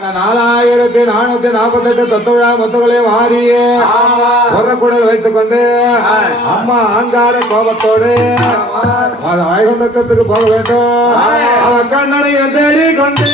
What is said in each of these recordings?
4448 தத்துவழா மொத்தங்களே மாறிய ஒரு குடல் வைத்துக் கொண்டு அம்மா ஆங்கார கோபத்தோடு வைகுந்தத்துக்கு போக வேண்டும். அவன் கண்ணனை தேடி கொண்டு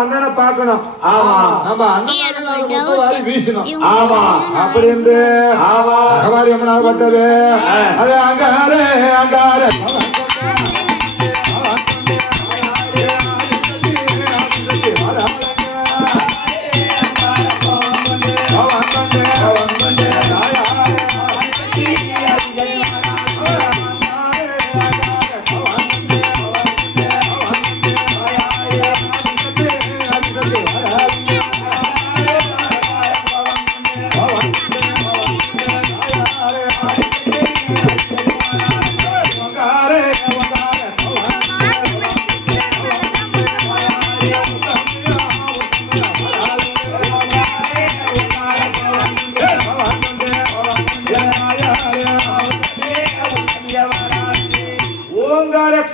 அண்ணனை பார்க்கணும். ஆமா நம்ம அண்ணன் வீசணும். ஆமா அப்படி இருந்து அகவாரி அம்மனாக பட்டது. அது அங்காரே அங்காரே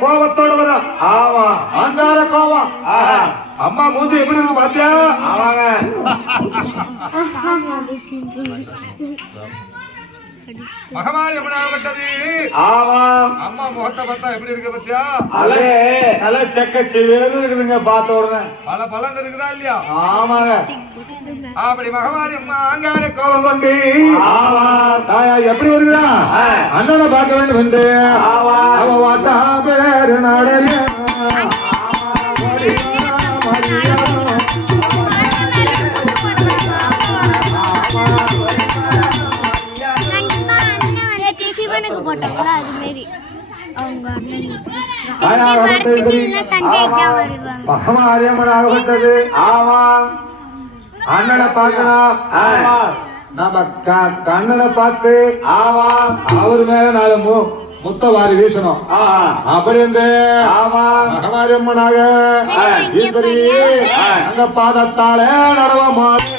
கோபத்தோடு வர. ஆமா அங்கார கோபம். அம்மா மூஞ்சி எப்படி இருக்கு பாத்தியா? ஆமாங்க மகமாரி எப்படாகப்பட்டது. ஆமா அம்மா முகத்தை பார்த்தா எப்படி இருக்கு பத்தியா? அலே நல்ல செக்கச்சி வேறு இருக்குதுங்க. பார்த்த உடனே பல பலன் இருக்குதா இல்லையா? ஆமாங்க அப்படி மகமாரி அம்மா ஆங்கார கோபம் கொண்டு தாயா எப்படி வருகிறா? அண்ணனை பார்க்க வேண்டும் என்று அவ வாத்தா பேரு நாடல மகமாரியம்மனாகப்பட்டது. ஆமா அண்ணனை பார்க்கலாம். நம்ம கண்ணனை பார்த்து அவர் மேல நாலு முத்தவாரி வீசணும். அப்படி என்று மகமாரியம்மனாக இப்படி அந்த பாதத்தாலே நடவ மாறி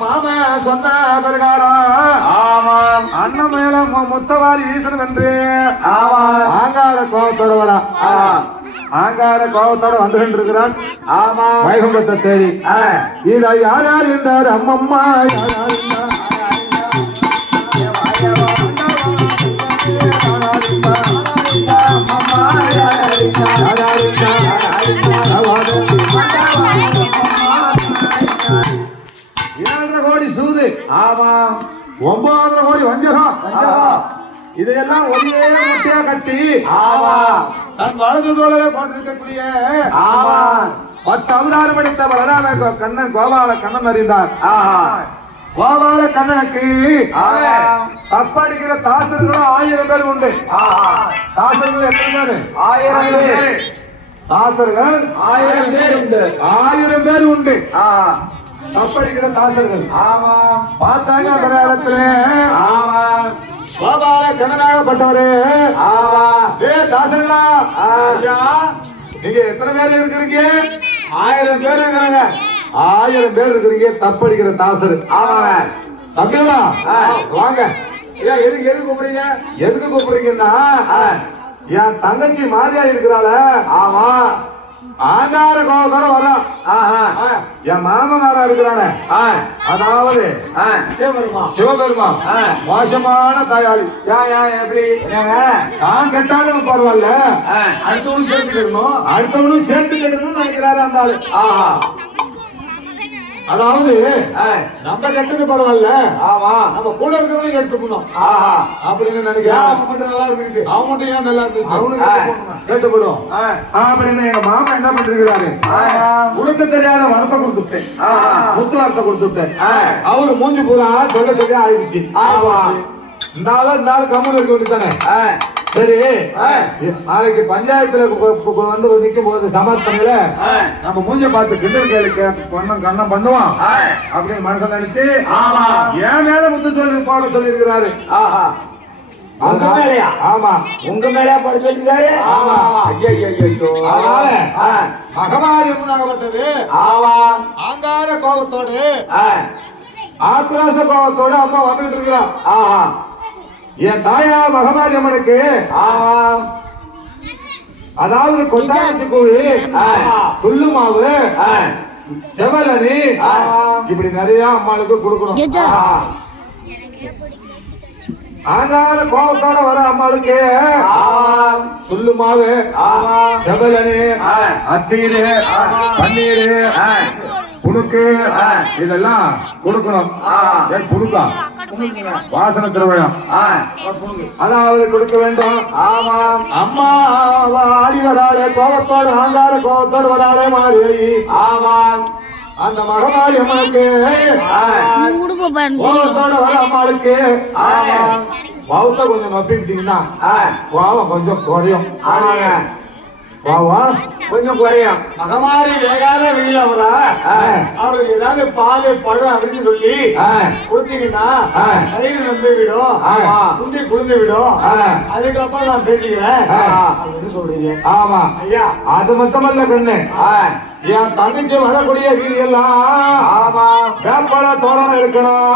மாம சொன்ன பிரகாரம் அண்ணன் மேல முத்தவாரி வீசணும் என்று ஆங்கார கோபத்தோடு வரா. ஆங்கார கோபத்தோடு வந்து கொண்டிருக்கிறான். ஆமா வைகுண்டத்தை தேடி. இதை யார் யார் இருந்தார்? அம்மம்மா யார் யார் இருந்தார்? கோடி சூது. ஆமா 9 கோடி வஞ்சகம். இதையெல்லாம் ஒரே முட்டையா கட்டி தன் வலது தோழரை போட்டிருக்கக்கூடிய 10 அவதாரம் படித்த பலராம கண்ணன் கோபால கண்ணன் அறிந்தார். கோபால கண்ணனுக்கு தப்படிக்கிற தாசர்களும் 1000 பேர் உண்டு. தாசர்கள் எத்தனை பேர்? 1000 பேர். தாசர்கள் 1000 பேர் உண்டு. 1000 பேர் உண்டு தப்படிக்கிற தாசர்கள். ஆமா பார்த்தாங்க அந்த நேரத்துல. ஆமா கோபால கண்ணனாகப்பட்டவரு. ஆமா தாசர்களா நீங்க எத்தனை பேர் இருக்கிறீங்க? 1000 பேர் இருக்கிறாங்க. 1000 பேர் இருக்கிறீங்க தப்படிக்கிற தாசர். ஆமாங்க தம்பிங்களா வாங்க. எதுக்கு கூப்பிடுறீங்க? எதுக்கு கூப்பிடுறீங்கன்னா என் தங்கச்சி மாரியா இருக்கிறாள. ஆமா ஆதார கோபத்தோட வரும். என் மாமனாரா இருக்கிறானே, அதாவது சிவபெருமான் மோசமான தாயாளி. எப்படி நான் கெட்டாலும் பரவாயில்ல, அடுத்தவனும் சேர்த்துக்கணும் நினைக்கிறாரு அந்த ஆளு. அதாவது நம்ம கெட்டது பரவாயில்ல, நம்ம கூட இருக்கிறவங்க எடுத்துக்கணும் அப்படின்னு நினைக்கிறேன். அவன் மட்டும் நல்லா இருக்கு, அவன் மட்டும் ஏன் நல்லா இருக்கு, அவனுக்கு கேட்டுப்படும் அப்படின்னு எங்க மாமா என்ன பண்ணிருக்கிறாரு, உடுக்க தெரியாத வரப்ப கொடுத்துட்டேன், முத்து வார்த்தை கொடுத்துட்டேன். அவரு மூஞ்சி பூரா சொல்ல சொல்ல ஆயிடுச்சு. இந்த ஆளு கம்மல் இருக்க வேண்டியதானே. சரி, நாளைக்கு பஞ்சாயத்துல வந்து நிக்கும் போது சமர்ப்பணையில நம்ம மூஞ்ச பார்த்து கிண்டல் கேளுக்க கண்ணம் பண்ணுவான் அப்படின்னு மனசை நினைச்சு என் மேல முத்து சொல்லி பாட சொல்லி இருக்கிறாரு. ஆமா, உங்க மேலே பாட சொல்லிருக்காரு. அதனால மகமாரி என்னாகப்பட்டது ஆங்கார கோபத்தோடு ஆக்ரோஷ கோபத்தோடு அம்மா வந்துகிட்டு இருக்கிறான். என் தாயா மகமாரி அம்மனுக்கு அதாவது கொண்டாசி கூழ், புல்லு மாவு, செவலனி இப்படி நிறைய அம்மாளுக்கு கொடுக்கணும். ஆங்கார கோபத்தோட வர அம்மாளுக்கு புல்லு மாவு, செவலனி, அத்தீரு, பன்னீர், புழுக்கு இதெல்லாம் கொடுக்கணும். புழுக்கா வாசன திரவியம் அதாவது கொடுக்க வேண்டும். ஆமாம், அம்மா ஆடி வராளே கோபத்தோடு, ஆங்கார கோபத்தோடு வராளே மாறி. ஆமாம், அந்த மகமாரி அம்மாளுக்கு கோபத்தோடு வர அம்மாளுக்கு பௌத்த கொஞ்சம் நப்பிட்டீங்கன்னா கோபம் கொஞ்சம் குறையும். கொஞ்சம் குறையும். மகமாரி வேகாத வெயில் அவரா அவருக்கு ஏதாவது பால் பழம் அப்படின்னு சொல்லி கொடுத்தீங்கன்னா கயிறு நம்பி விடும், குண்டி குளிர்ந்து விடும். அதுக்கப்புறம் நான் பேசிக்கிறேன் அப்படின்னு சொல்றீங்க. ஆமா ஐயா, அது மட்டுமல்ல கண்ணு, என் தங்கச்சி வரக்கூடிய வீடு எல்லாம் வேப்பள தோரணம் இருக்கணும்,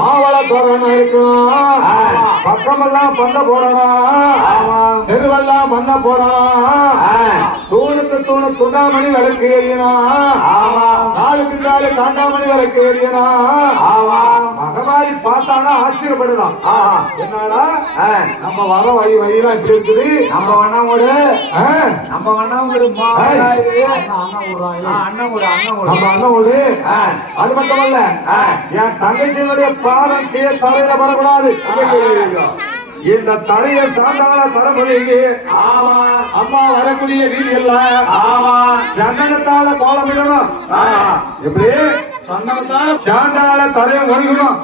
மாவள தோரணம் இருக்கணும், பக்கமெல்லாம் பண்ண போடணும், தெருவெல்லாம் பண்ண போடணும், தூணுக்கு தூணு துண்டாமணி விளக்கு எரியணும், நாளுக்கு நாலு தாண்டாமணி விளக்கு எரியணும். மகமாரி பார்த்தானா ஆச்சரியப்படலாம். என்னடா நம்ம வர வழியெல்லாம் இப்படி இருக்குது, நம்ம வண்ணாமோடு அது மட்டுமல்ல, என் தங்கச்சியினுடைய பாதம் கீழே தலையில வரக்கூடாது. இந்த தலையை சாந்தான தலைமுறைக்கு அம்மா வரக்கூடிய வீதி எல்லாம் சந்தனத்தால கோலமிடணும். எப்படி சாந்தால தலையை ஒழுகணும்,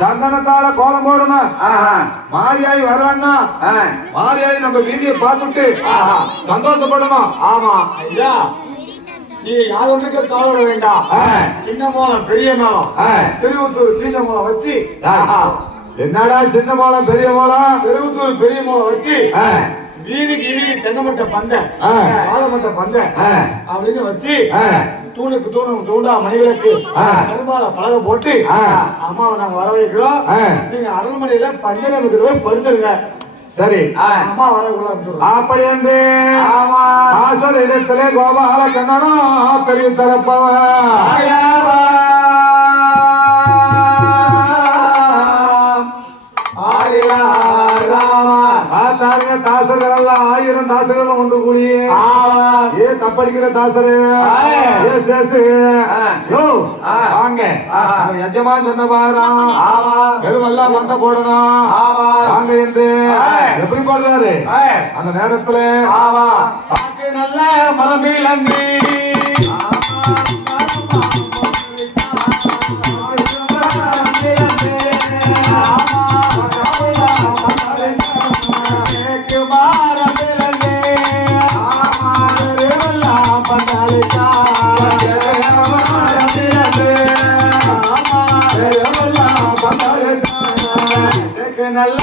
சந்தனத்தால கோலம் போடணும். மாரியாய் வரவேன்னா மாரியாய் நம்ம வீதியை பார்த்துட்டு சந்தோஷப்படணும். ஆமா ஐயா, நீ யாருக்கு கவலை வேண்டாம். சின்ன மூலம் பெரிய மூலம் திருவத்தூர் சின்ன மூலம் வச்சு, என்னடா சின்ன மூலம் பெரிய மூலம் திருவத்தூர் பெரிய மூலம் வச்சு வீதிக்கு வீதி தென்னமட்ட பந்த ஆலமட்ட பந்த அப்படின்னு வச்சு தூணுக்கு தூணு தூண்டா மணிவிளக்கு கரும்பால பழக போட்டு அம்மாவை நாங்க வர வைக்கிறோம். நீங்க அரண்மனையில பஞ்சநேரத்துக்கு போய் படுத்துருங்க. சரி, அம்மா வரக்குள்ள அப்படி வந்து இடத்துல கோபால கண்ணனும் பெரிய தரப்பவன் தாசர்கள் எல்லாம் 1000 தாசர்களும் ஒன்று கூடி தப்படிக்கிற தாசரு வாங்க எஜமான் சொன்ன பாரு எல்லாம் வந்த போடணும் வாங்க என்று எப்படி போடுறாரு அந்த நேரத்துல நல்ல மரபிலந்தி நல்ல நல்ல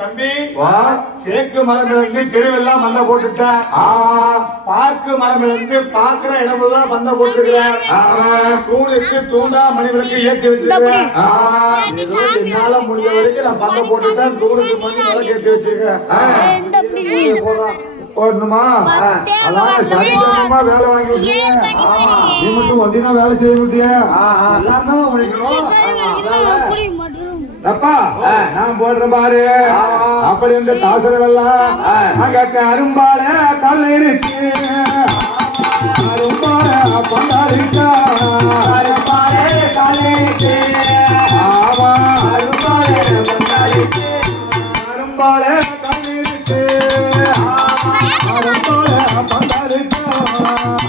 தம்பி தேக்கு மரமிழந்து தெருவெல்லாம் மந்த போட்டுட்டேன். பாக்கு மரமிழந்து பாக்குற இடம்தான் மந்த போட்டுருக்கிறேன். தூணுக்கு தூண்டா மணி விளக்கு ஏற்றி வச்சிருக்கேன். என்னால முடிஞ்ச வரைக்கும் நான் மந்த போட்டுட்டேன். தூணுக்கு மணி விளக்கு ஏற்றி வச்சிருக்கேன். போடணுமா? அதான் சரிசமமா வேலை வாங்கி விட்டுருக்கேன். நீ மட்டும் ஒண்டினா வேலை செய்ய முடியா? எல்லாம் தான் முடிக்கணும். அப்பா நான் போடுறேன் பாரு. அப்படி இந்த தாசரெல்லாம் அங்க அரும்பால கல் இருக்கு. அரும்பால பந்தாலிக்கா அரும்பாலே கல் இருக்கு. ஆமா அரும்பால பந்தாலிக்கு அரும்பால கல் இருக்கு. அரும்பால பந்தாலிக்கா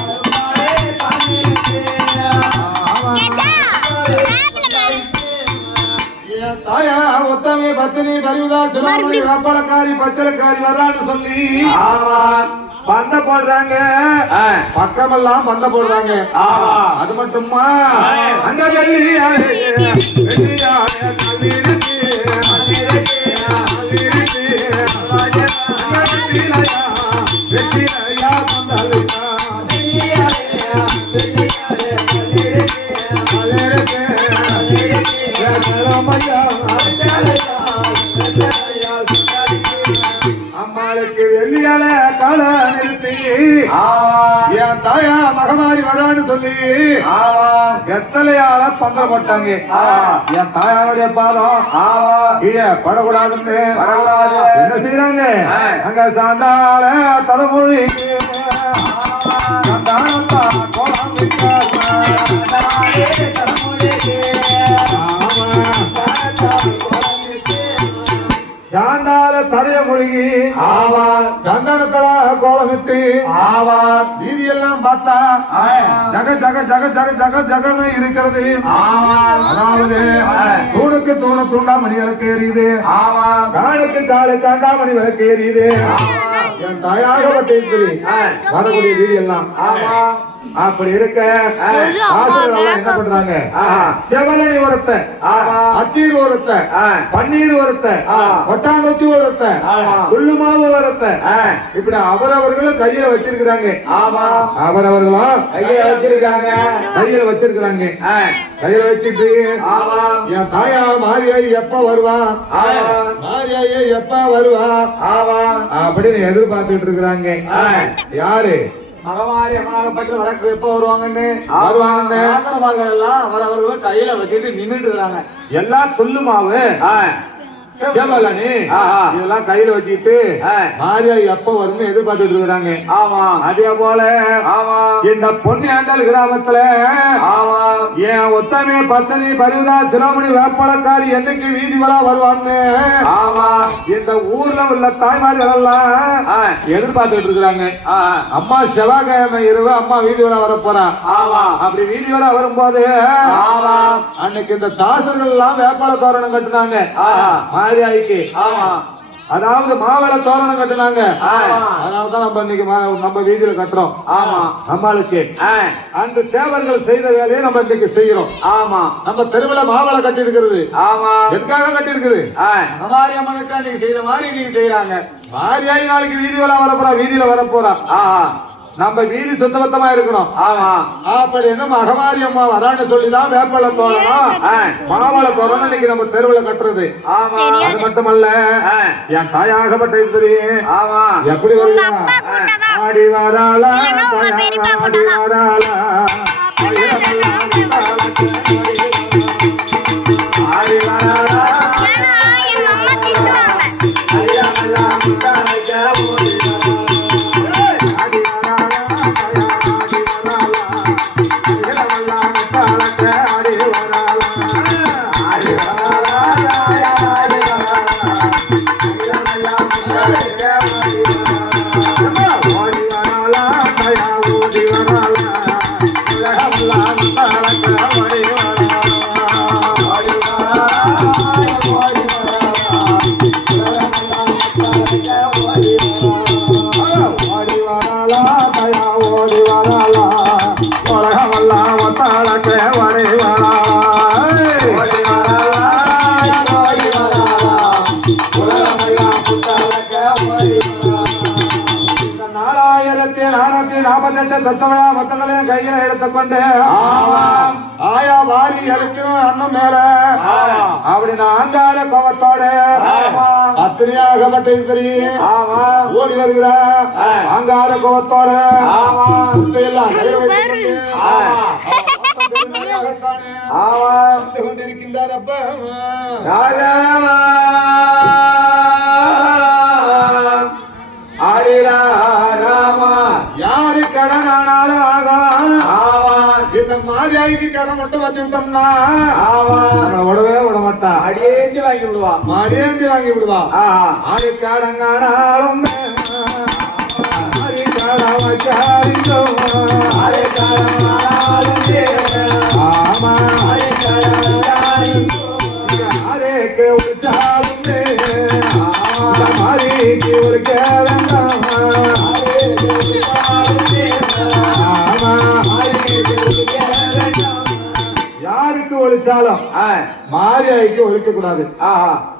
அரும்பாலே கல் இருக்கு. தாயா ஒத்தமே பத்தினி பரிவுதா சிலமணி ரப்பளக்காரி பச்சளக்காரி வர்றான்னு சொல்லி பந்த போடுறாங்க. பக்கமெல்லாம் பந்த போடுறாங்க. அது மட்டுமா அந்த அம்மாளுக்கு வெள்ளியால கால நிறுத்தி என் தாயா மகமாரி வரான்னு சொல்லி எத்தனையால பந்த போட்டாங்க. என் தாயாருடைய பாதம் படக்கூடாதுன்னு என்ன செய்யறாங்க? அங்க சாண்டால தலைமொழி சாண்டால தரைய மொழிகி சந்தனத்தல கோலமிட்டு வீதியெல்லாம் பார்த்தா ஜக ஜக ஜக ஜக ஜக ஜகன்னு இருக்கிறது. அதாவது தூணுக்கு தூணு தூண்டாமணி விளக்கு எரியுது. காலுக்கு காலு காண்டாமணி விளக்கு எரியுது. என் தாயாகப்பட்டு இருக்குது வரக்கூடிய வீதி எல்லாம். அப்படி இருக்க என்ன பண்றாங்க? செவலனி ஒருத்த, அத்தீர் ஒருத்த, பன்னீர் ஒருத்த, கொட்டாங்கொச்சி ஒருத்த, புல்லு மாவு ஒருத்த, இப்படி அவரவர்களும் கையில வச்சிருக்கிறாங்க. அவரவர்களும் கையில வச்சிருக்காங்க. கையில வச்சிருக்கிறாங்க. கையில வச்சுட்டு என் தாயா மாரியாயி எப்ப வருவா? மாரியாயி எப்ப வருவா அப்படின்னு எதிர்பார்த்துட்டு இருக்கிறாங்க. யாரு? மகமாரி அம்மாகப்பட்டு வடக்கு எப்ப வருவாங்கன்னு எல்லாம் அவரவர்களும் கையில வச்சுட்டு நின்றுட்டு இருக்கிறாங்க. எல்லாம் சொல்லுமாவு இதெல்லாம் கையில வச்சுட்டு மாரியா எப்ப வரும்னு எதிர்பார்த்துட்டு இருக்கிறாங்க. அதே போல இந்த பொன்னியாண்டல் கிராமத்துல என் ஒத்தமே பத்தனி பரிவுதா சிரோமணி வேப்பளக்காரி என்னைக்கு வீதி வளா வருவான்னு இந்த ஊர்ல உள்ள தாய்மார்கள் எல்லாம் எதிர்பார்த்துட்டு இருக்கிறாங்க. அம்மா செவ்வாய்க்கிழமை இரவு அம்மா வீதி வளா வர போறா. அப்படி வீதி வளா வரும்போது அன்னைக்கு இந்த தாசர்கள் எல்லாம் வேப்பள தோரணம் கட்டுனாங்க. மாரியாய்க்கு அதாவது மாவள தோரணம் கட்டுனாங்க. அதனாலதான் நம்ம இன்னைக்கு நம்ம வீதியில கட்டுறோம். நம்மளுக்கு அந்த தேவர்கள் செய்த வேலையை நம்ம இன்னைக்கு செய்யறோம். நம்ம தெருவுல மாவள கட்டி இருக்கிறது. எதுக்காக கட்டி இருக்குது? மாரியம்மனுக்கு அன்னைக்கு செய்த மாதிரி நீங்க செய்யறாங்க. மாரியாய் நாளைக்கு வீதி வரப்போறா, வீதியில வரப்போறா. நம்ம வீதி சுத்தபத்தமா இருக்கணும். அப்படின்னு மகமாரி அம்மா வரான்னு சொல்லிதான் வேப்பள தோரணம் மாவள தோரணம் இன்னைக்கு நம்ம தெருவுல கட்டுறது. அது மட்டுமல்ல என் தாயாகப்பட்ட எப்படி வருவா? ஆடி வராளா ஆடி வராளா ஆடி வராளா ஓடி வரா 48 தத்தவழா மொத்தங்களையும் கையில எடுத்துக்கொண்டு ஆயா வாரி அழைக்கணும் அண்ணன் மேல அப்படின்னு ஆண்டார கோபத்தோட அத்தனையாகப்பட்ட ஓடி வருகிறார் ஆங்கார கோபத்தோட எல்லாம் கொண்டிருக்கின்றார் அப்ப யாரு கடன் ஆனாலும் ஆகும் இந்த மாரியாய்க்கு கடன் மட்டும் வச்சுட்டோம்னா விடவே விட மாட்டா அடியேஞ்சி வாங்கி விடுவா மடியேஞ்சி வாங்கி விடுவா ஆறு கடன் ஆனாலும் ஆமா அரேக்கு மாரிக்கு ஒரு கேவலம் யாருக்கு ஒழிச்சாலும் மாரியாய்க்கு ஒழிக்க கூடாது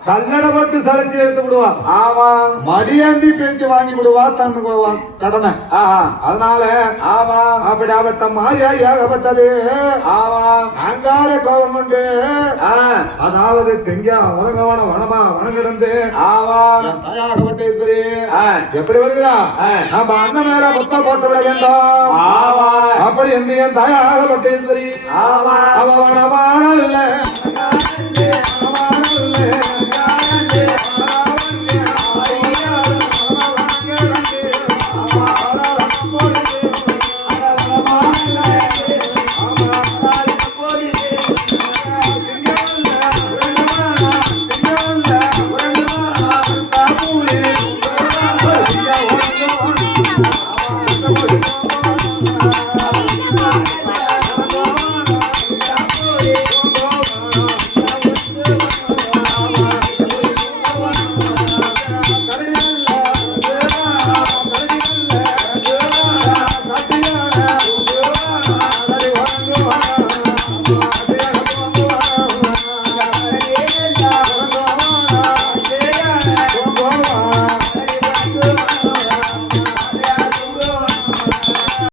கல்லடை போட்டு சளைச்சு எடுத்து விடுவா ஆமா மடியாந்தி பேச்சு வாங்கி விடுவா தன்னு கடனை அதனால ஆமா அப்படிப்பட்ட மாரியாய் ஆகப்பட்டது ஆமா அங்கார கோபம் உண்டு அதாவது செஞ்சா உலகமான வனமா வனங்கிடந்து ஆமா தாயாகப்பட்ட இருக்கிறே எப்படி வருகிறா நம்ம அண்ணன் மேல முத்தம் போட்டு விட வேண்டும் ஆமா அப்படி என்று என் தாயாகப்பட்ட இருக்கிறீ ஆமா அவ வனமான